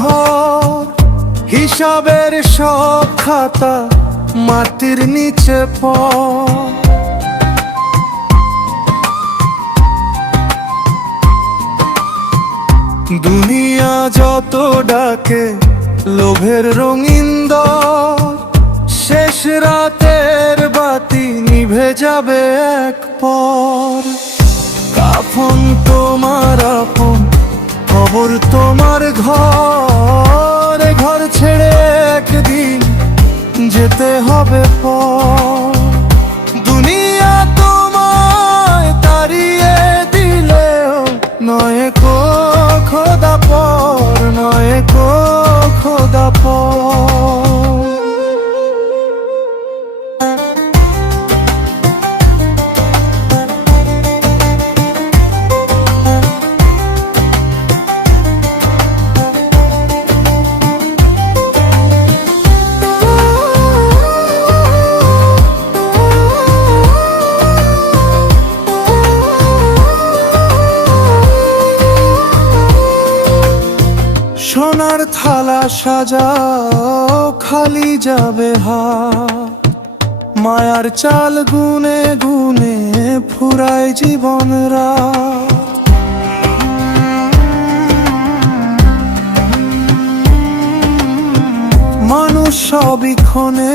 ঘর, হিসাবের সব খাতা মাটির নিচে পড়ে। দুনিয়া যত ডাকে লোভের রঙিন দর, শেষ রাতের বাতি নিভে যাবে এক পর। কাফন তোমার আপন, কবর তোমার ঘর, ঘর ছেড়ে একদিন যেতে হবে পর। দুনিয়া তোমায় তাড়িয়ে দিলেও নয় কো খোদা পর, নয় কো খোদা পর। সোনার থালা সাজাও খালি যাবে হাত, মায়ার চাল গুনে গুনে ফুরায় জীবন রাত। মানুষ সবিক্ষণে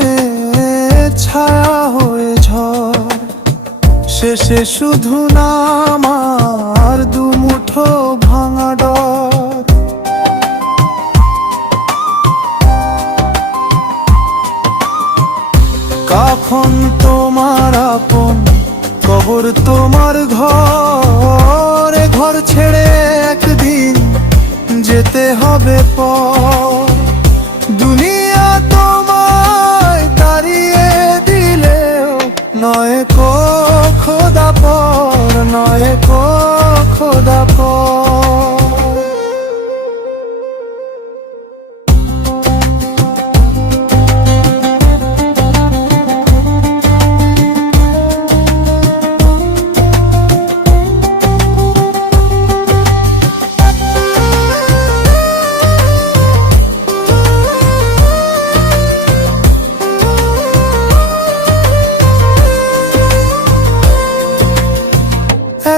ছায়া হয়ে ঝড়, শেষে শুধু নাম আর দুমুঠো ভাঙা ডর। কাফন তোমার আপন, কবর তোমার ঘর, ঘর ছেড়ে একদিন যেতে হবে পর। দুনিয়া তোমায় তাড়িয়ে দিলেও নয় কো খোদা পর, নয় কো খোদা পর।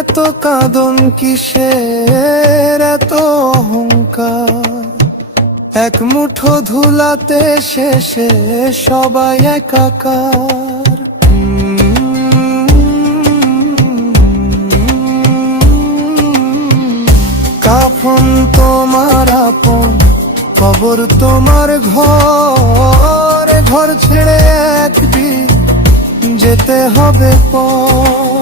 এত কাঁদন কিসের, এত অহংকার, এক মুঠো ধুলাতে শেষে সবাই একাকার। কাফন তোমার আপন, কবর তোমার ঘর, ঘর ছেড়ে একদিন যেতে হবে পর।